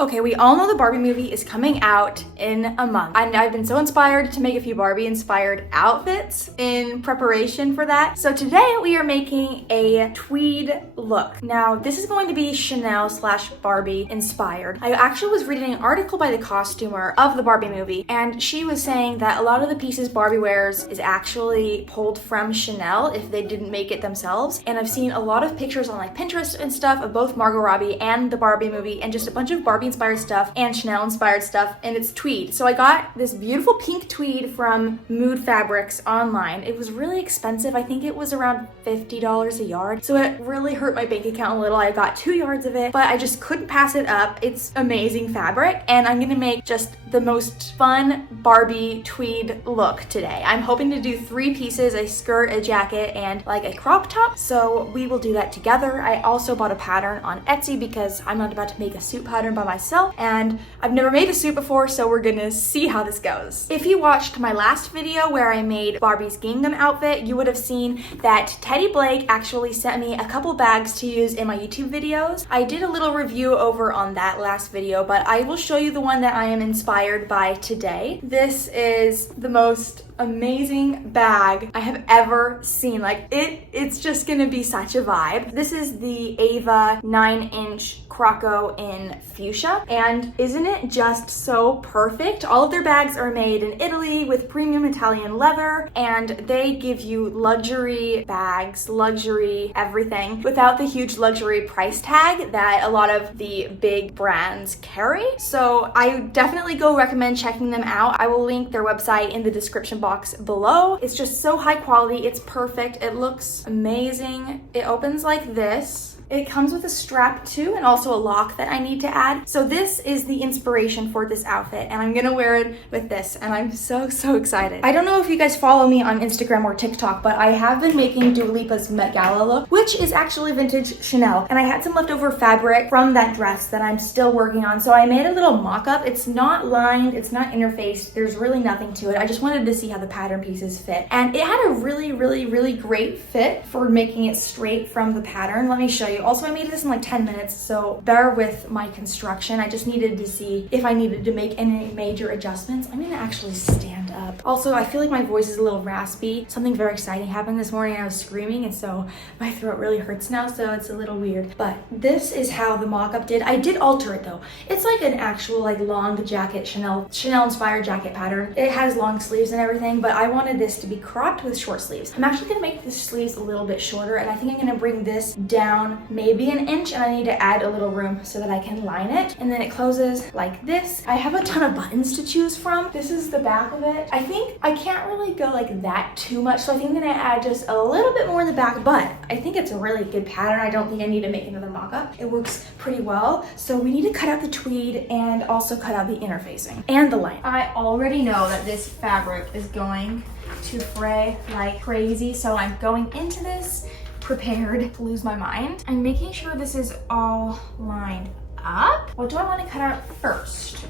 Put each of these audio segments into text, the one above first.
Okay, we all know the Barbie movie is coming out in a month, and I've been so inspired to make a few Barbie inspired outfits in preparation for that. So today we are making a tweed look. Now, this is going to be Chanel / Barbie inspired. I actually was reading an article by the costumer of the Barbie movie, and she was saying that a lot of the pieces Barbie wears is actually pulled from Chanel if they didn't make it themselves. And I've seen a lot of pictures on like Pinterest and stuff of both Margot Robbie and the Barbie movie, and just a bunch of Barbie inspired stuff and Chanel inspired stuff, and it's tweed. So I got this beautiful pink tweed from Mood Fabrics online. It was really expensive. I think it was around $50 a yard. So it really hurt my bank account a little. I got 2 yards of it, but I just couldn't pass it up. It's amazing fabric, and I'm gonna make just the most fun Barbie tweed look today. I'm hoping to do 3 pieces, a skirt, a jacket, and like a crop top. So we will do that together. I also bought a pattern on Etsy because I'm not about to make a suit pattern by myself, and I've never made a suit before, so we're gonna see how this goes. If you watched my last video where I made Barbie's gingham outfit, you would have seen that Teddy Blake actually sent me a couple bags to use in my YouTube videos. I did a little review over on that last video, but I will show you the one that I am inspired by today. This is the most amazing bag I have ever seen. Like it's just gonna be such a vibe. This is the Ava 9-inch Croco in fuchsia, and isn't it just so perfect? All of their bags are made in Italy with premium Italian leather, and they give you luxury bags, luxury everything, without the huge luxury price tag that a lot of the big brands carry. So I definitely go recommend checking them out. I will link their website in the description box below. It's just so high quality. It's perfect. It looks amazing. It opens like this. It comes with a strap too, and also a lock that I need to add. So this is the inspiration for this outfit, and I'm gonna wear it with this, and I'm so excited. I don't know if you guys follow me on Instagram or TikTok, but I have been making Dua Lipa's Met Gala look, which is actually vintage Chanel, and I had some leftover fabric from that dress that I'm still working on. So I made a little mock-up. It's not lined, it's not interfaced, there's really nothing to it. I just wanted to see how the pattern pieces fit, and it had a really great fit for making it straight from the pattern. Let me show you. Also, I made this in like 10 minutes, so bear with my construction. I just needed to see if I needed to make any major adjustments. I'm gonna actually stand up. Also, I feel like my voice is a little raspy. Something very exciting happened this morning and I was screaming, and so my throat really hurts now, so it's a little weird. But this is how the mock-up did. I did alter it though. It's like an actual like long jacket, Chanel inspired jacket pattern. It has long sleeves and everything, but I wanted this to be cropped with short sleeves. I'm actually gonna make the sleeves a little bit shorter, and I think I'm gonna bring this down maybe an inch, and I need to add a little room so that I can line it. And then it closes like this. I have a ton of buttons to choose from. This is the back of it. I think I can't really go like that too much, so I think I'm gonna add just a little bit more in the back, but I think it's a really good pattern. I don't think I need to make another mock-up. It works pretty well. So we need to cut out the tweed and also cut out the interfacing and the line. I already know that this fabric is going to fray like crazy, so I'm going into this prepared to lose my mind. I'm making sure this is all lined up. What do I want to cut out first?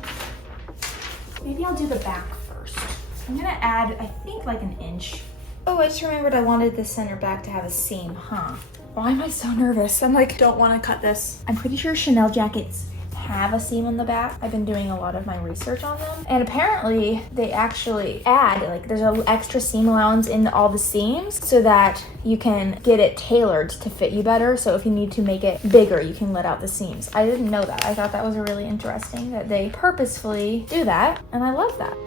Maybe I'll do the back first. I'm gonna add, I think, like an inch. Oh, I just remembered I wanted the center back to have a seam, huh? Why am I so nervous? I'm like, don't want to cut this. I'm pretty sure Chanel jackets have a seam on the back. I've been doing a lot of my research on them, and apparently they actually add, like, there's an extra seam allowance in all the seams so that you can get it tailored to fit you better. So if you need to make it bigger, you can let out the seams. I didn't know that. I thought that was really interesting that they purposefully do that, and I love that.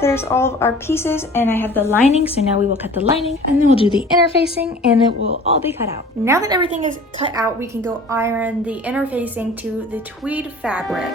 There's all of our pieces, and I have the lining, so now we will cut the lining, and then we'll do the interfacing, and it will all be cut out. Now that everything is cut out, we can go iron the interfacing to the tweed fabric.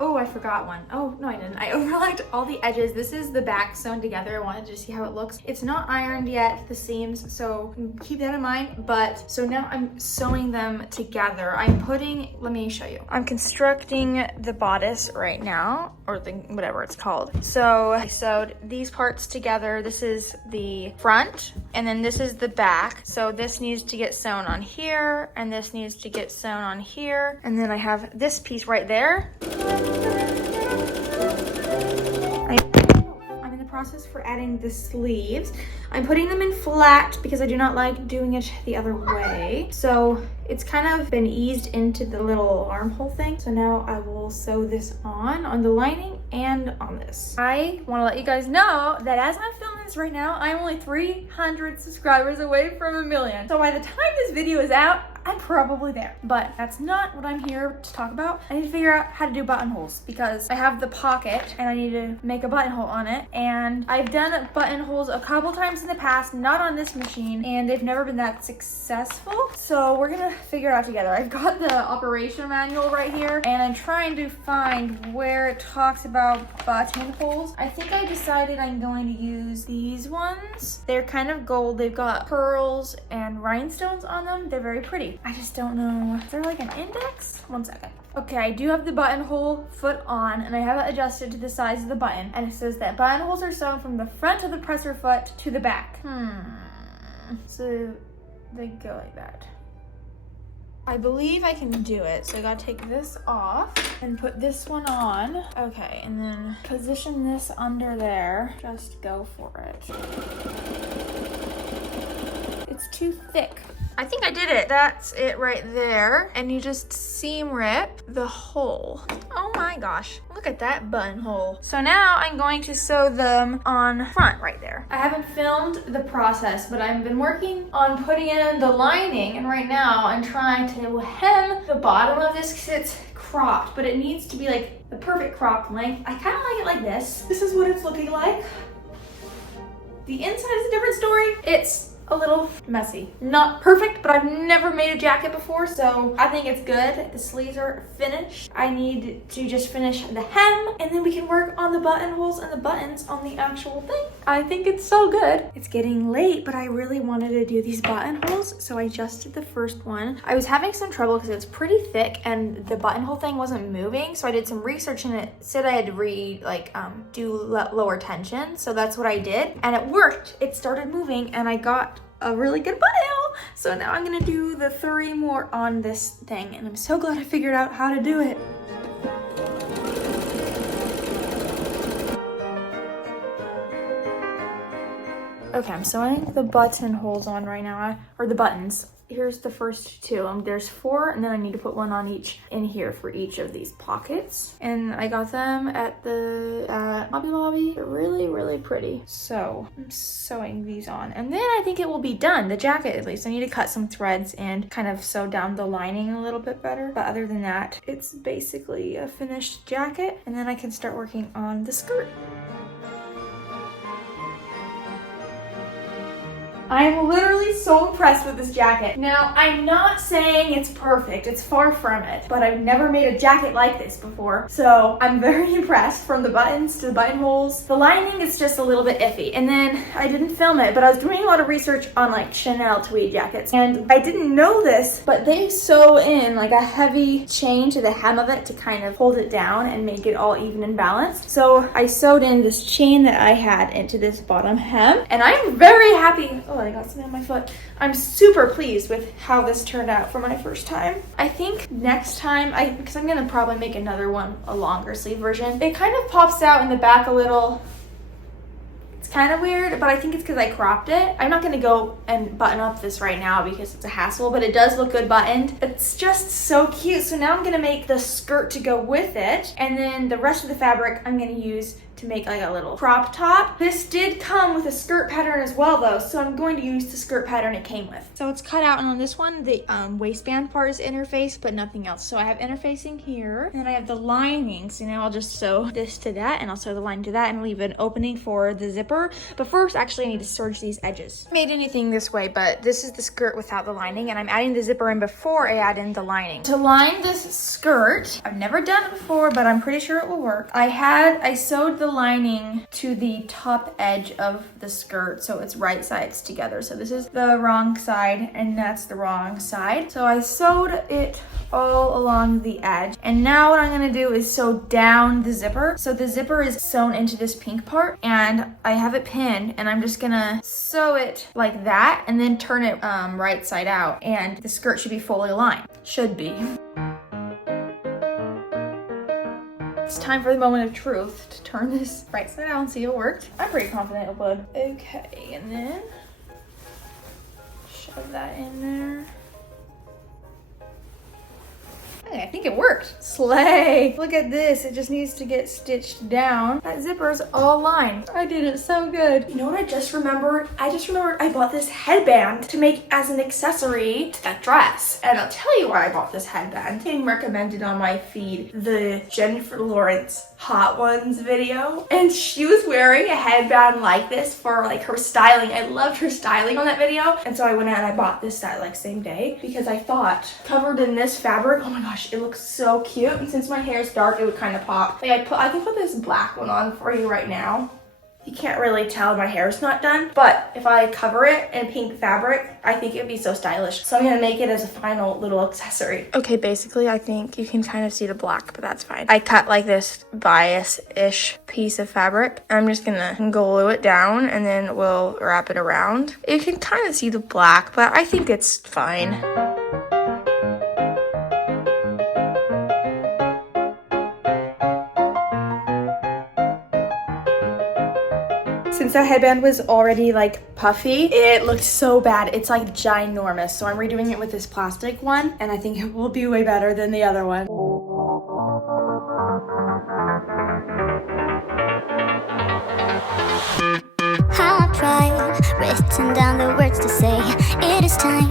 Oh, I forgot one. Oh, no, I didn't. I overlocked all the edges. This is the back sewn together. I wanted to see how it looks. It's not ironed yet, the seams, so keep that in mind. But so now I'm sewing them together. I'm putting, let me show you. I'm constructing the bodice right now, or the, whatever it's called. So I sewed these parts together. This is the front, and then this is the back. So this needs to get sewn on here, and this needs to get sewn on here. And then I have this piece right there. I'm in the process for adding the sleeves. I'm putting them in flat because I do not like doing it the other way. So it's kind of been eased into the little armhole thing. So now I will sew this on the lining and on this. I want to let you guys know that as I'm filming this right now, I'm only 300 subscribers away from 1,000,000. So by the time this video is out, I'm probably there, but that's not what I'm here to talk about. I need to figure out how to do buttonholes because I have the pocket and I need to make a buttonhole on it. And I've done buttonholes a couple times in the past, not on this machine, and they've never been that successful. So we're gonna figure it out together. I've got the operation manual right here and I'm trying to find where it talks about buttonholes. I think I decided I'm going to use these ones. They're kind of gold. They've got pearls and rhinestones on them. They're very pretty. I just don't know. Is there like an index? 1 second. Okay, I do have the buttonhole foot on and I have it adjusted to the size of the button. And it says that buttonholes are sewn from the front of the presser foot to the back. So they go like that. I believe I can do it. So I gotta take this off and put this one on. Okay, and then position this under there. Just go for it. It's too thick. I think I did it. That's it right there. And you just seam rip the hole. Oh my gosh, look at that buttonhole. So now I'm going to sew them on front right there. I haven't filmed the process, but I've been working on putting in the lining, and right now I'm trying to hem the bottom of this because it's cropped, but it needs to be like the perfect cropped length. I kind of like it like this. This is what it's looking like. The inside is a different story. It's a little messy. Not perfect, but I've never made a jacket before, so I think it's good. The sleeves are finished. I need to just finish the hem, and then we can work on the buttonholes and the buttons on the actual thing. I think it's so good. It's getting late, but I really wanted to do these buttonholes, so I just did the first one. I was having some trouble because it's pretty thick and the buttonhole thing wasn't moving, so I did some research and it said I had to do lower tension, so that's what I did, and it worked. It started moving and I got a really good buttonhole. So now I'm gonna do the 3 more on this thing, and I'm so glad I figured out how to do it. Okay, I'm sewing the buttonholes on right now, or the buttons. Here's the first 2. There's 4, and then I need to put 1 on each in here for each of these pockets. And I got them at Hobby Lobby. They're really, really pretty. So I'm sewing these on, and then I think it will be done. The jacket, at least. I need to cut some threads and kind of sew down the lining a little bit better. But other than that, it's basically a finished jacket, and then I can start working on the skirt. I'm literally so impressed with this jacket. Now, I'm not saying it's perfect, it's far from it, but I've never made a jacket like this before. So I'm very impressed, from the buttons to the buttonholes. The lining is just a little bit iffy. And then I didn't film it, but I was doing a lot of research on like Chanel tweed jackets. And I didn't know this, but they sew in like a heavy chain to the hem of it to kind of hold it down and make it all even and balanced. So I sewed in this chain that I had into this bottom hem, and I'm very happy. Oh, I got something on my foot. I'm super pleased with how this turned out for my first time. I think next time, because I'm gonna probably make another one, a longer sleeve version. It kind of pops out in the back a little. It's kind of weird, but I think it's because I cropped it. I'm not gonna go and button up this right now because it's a hassle, but it does look good buttoned. It's just so cute. So now I'm gonna make the skirt to go with it, and then the rest of the fabric I'm gonna use to make like a little crop top. This did come with a skirt pattern as well though, so I'm going to use the skirt pattern it came with. So it's cut out, and on this one, the waistband part is interfaced, but nothing else. So I have interfacing here, and then I have the lining. So now I'll just sew this to that, and I'll sew the lining to that, and leave an opening for the zipper. But first, actually, I need to serge these edges. I made anything this way, but this is the skirt without the lining, and I'm adding the zipper in before I add in the lining. To line this skirt, I've never done it before, but I'm pretty sure it will work. I sewed the lining to the top edge of the skirt, so it's right sides together. So this is the wrong side and that's the wrong side. So I sewed it all along the edge, and now what I'm gonna do is sew down the zipper. So the zipper is sewn into this pink part, and I have it pinned, and I'm just gonna sew it like that and then turn it right side out, and the skirt should be fully lined. Should be. It's time for the moment of truth to turn this right side out and see it worked. I'm pretty confident it would. Okay, and then shove that in there. Hey, I think it worked. Slay! Look at this, it just needs to get stitched down. That zipper's all lined. I did it so good. You know what I just remembered? I bought this headband to make as an accessory to that dress. And I'll tell you why I bought this headband. Being recommended on my feed, the Jennifer Lawrence Hot Ones video. And she was wearing a headband like this for like her styling. I loved her styling on that video. And so I went out and I bought this that like same day because I thought covered in this fabric, oh my gosh, it looks so cute. And since my hair is dark, it would kind of pop. Like I can put this black one on for you right now. You can't really tell my hair's not done, but if I cover it in pink fabric, I think it'd be so stylish. So I'm gonna make it as a final little accessory. Okay, basically I think you can kind of see the black, but that's fine. I cut like this bias-ish piece of fabric. I'm just gonna glue it down and then we'll wrap it around. You can kind of see the black, but I think it's fine. Since that headband was already like puffy, it looked so bad. It's like ginormous. So I'm redoing it with this plastic one and I think it will be way better than the other one. I've tried, written down the words to say it is time.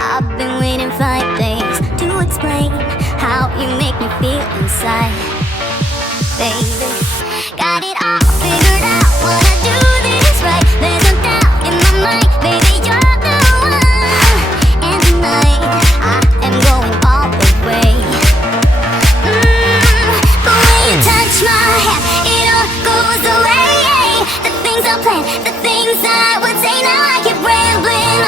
I've been waiting 5 days to explain how you make me feel inside. Baby, got it all figured out, wanna do this right. There's no doubt in my mind, baby, you're the one. And tonight, I am going all the way. But when you touch my hair, it all goes away. The things I planned, the things I would say, now I keep rambling